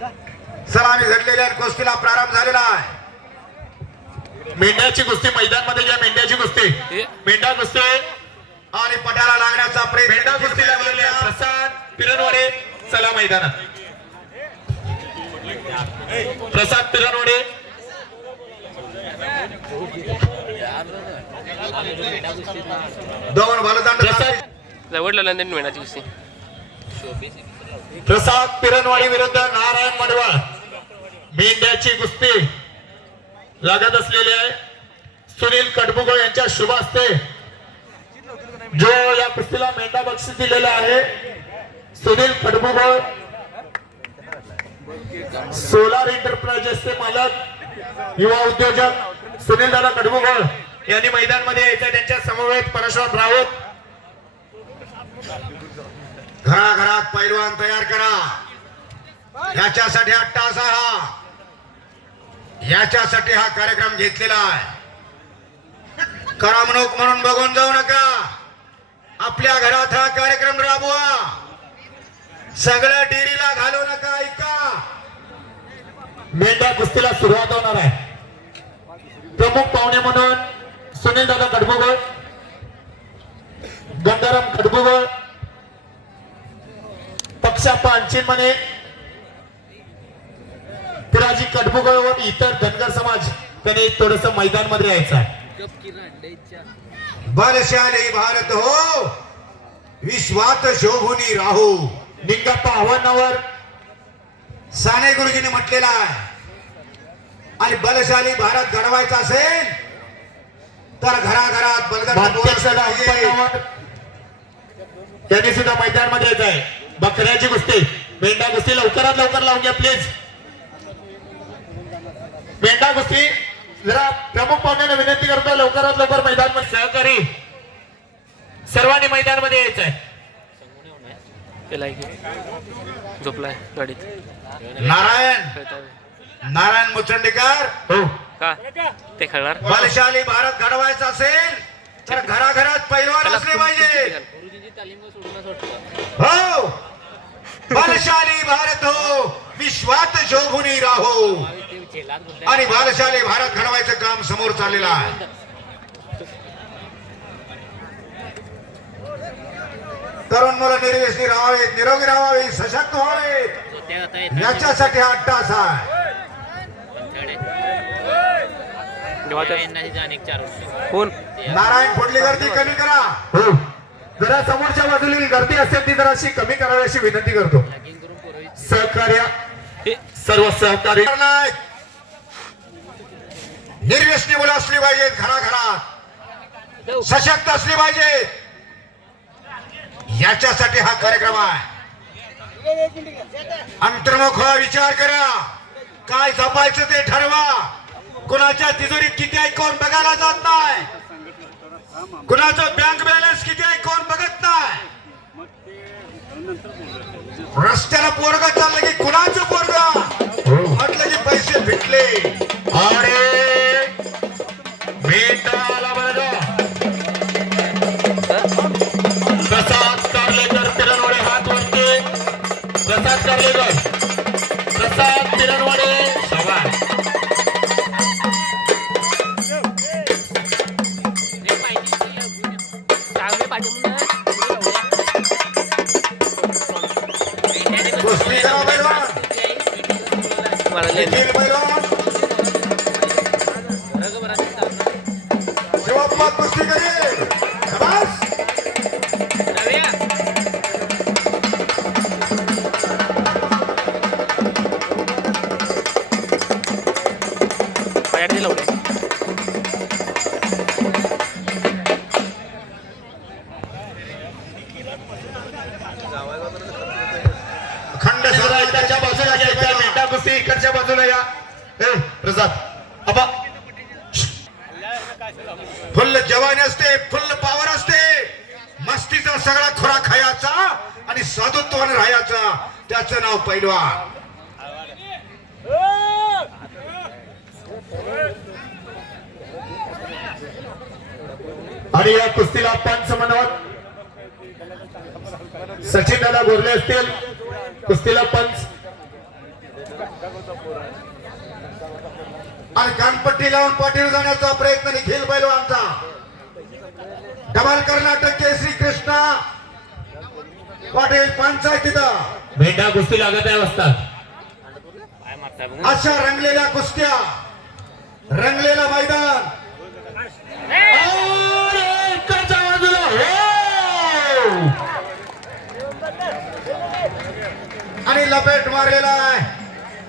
सलामी झटलेल्या कुस्तीला प्रारंभ झालेला आहे. मेंढ्याची कुस्ती मैदान मध्ये घ्या. मेंढ्याची कुस्ती, मेंढा कुस्ती आणि पटाला लागण्याचा प्रयत्न. मेंढा कुस्ती लागलेली आहे. प्रसाद पिरणवाडे चला मैदानात. प्रसाद पिरणवाडे दोन बलदंड. जवळला लंडन मेंढाची कुस्ती. प्रसाद पिरणवाडी विरुद्ध नारायण मडवाळ मेंढ्याची कुस्ती लागत असलेली आहे. सुनील कडबुगळ यांच्या शुभ हस्ते जो या कुस्तीला मेंढा बक्षीस दिलेला आहे. सुनील कडबुगळ सोलार एंटरप्राइजेसचे मालक युवा उद्योजक सुनील दादा कडबुगळ यांनी मैदान मध्ये यायचं. त्यांच्या समवेत परशुराम राऊत. घराघरात पैलवान तयार करा. याच्यासाठी हा तास हा, याच्यासाठी हा कार्यक्रम घेतलेला आहे. करमणूक म्हणून बघून जाऊ नका. आपल्या घरात हा कार्यक्रम राबवा. सगळं डेअरीला घालू नका. ऐका, मेंढ्या कुस्तीला सुरुवात होणार आहे. प्रमुख पाहुणे म्हणून सुनील दादा कडबुगळ, गंगाराम कडबुगळ, पक्षाप्पा अंचिनमने, पिराजी कडबुगळ व इतर धनगर समाज त्यांनी थोडस मैदान मध्ये यायचं आहे. बलशाली भारत हो, विश्वात शोभुनी राहू. निंगप्पा आव्हानावर साने गुरुजीने म्हटलेला आहे. आणि बलशाली भारत घडवायचा असेल तर घराघरात बलगड त्यांनी सुद्धा मैदान मध्ये यायचं आहे. बकऱ्याची कुस्ती, मेंढा कुस्ती लवकरात लवकर लावून घ्या प्लीज. मेंढा कुस्ती जरा प्रमुख पाहुण्यांना विनंती करतो लवकरात लवकर मैदान मध्ये सहकारी सर्वांनी मैदान मध्ये यायचं आहे. झोपलाय गाडीत. नारायण मुचंडीकर हो का ते खेळणार. बलशाली भारत घडवायचा असेल तर घराघरात पैलवान असले पाहिजे. हो, बलशाली भारत हो, विश्वात शोभुनी राहो. आणि बलशाली भारत घडवायचं काम समोर चाललेलं आहे. तरुण मुलं निर्व्यसनी राहावे, निरोगी राहावे, सशक्त व्हावे, याच्यासाठी हा तास आहे. कोण नारायण पुढली गर्दी कमी करा. हो, जरा समोरच्या बाजूला गर्दी असेल ती जरा अशी कमी करावी अशी विनंती करतो. सहकार्य सर्व सहकारी निर्व्यसनी मुलं असली पाहिजेत. घराघरात सशक्त असली पाहिजेत. याच्यासाठी हा कार्यक्रम आहे. अंतर्मुख व्हा, विचार करा. काय जपायचं ते ठरवा. कुणाच्या तिजोरीत किती आहे कोण बघायला जात नाही. कुणाचं बँक बॅलन्स किती आहे कोण बघत नाही. रस्त्याला पोरग चाललं की कुणाचं पोरग म्हटलं की पैसे भेटले. अरे मेंढाला बरं प्रसाद कारलेकर पिरणवाडे हात वरते. प्रसाद कारलेकर, प्रसाद पिरणवाडे शाबास. कुस्ती करा पैलवान. निखिल पैलवान, शिवप्पा कुस्ती करेल. शाबास. खंड त्याच्या बाजूला घ्यायचा. मेंढा कुस्ती इकडच्या बाजूला या. प्रसाद अबा फुल्ल जवानी असते, फुल्ल पावर असते. मस्तीचा सगळा खोरा खायचा आणि साधुत्वाने राहायचा. त्याचं नाव पैलवान. आणि या कुस्तीला पंच म्हणून सचिन दादा गोरले असतील. कुस्तीला पंच आणि कानपट्टी लावून पाठीवर जाण्याचा प्रयत्न निखिल पैलवानचा. डबल कर्नाटक केसरी कृष्णा पाटील पंचायत तिथं. भेंडा कुस्ती लागत आहे वस्तात. अशा रंगलेल्या कुस्त्या, रंगलेलं मैदान. और इकडच्या बाजूला हो! आणि लपेट मारलेला आहे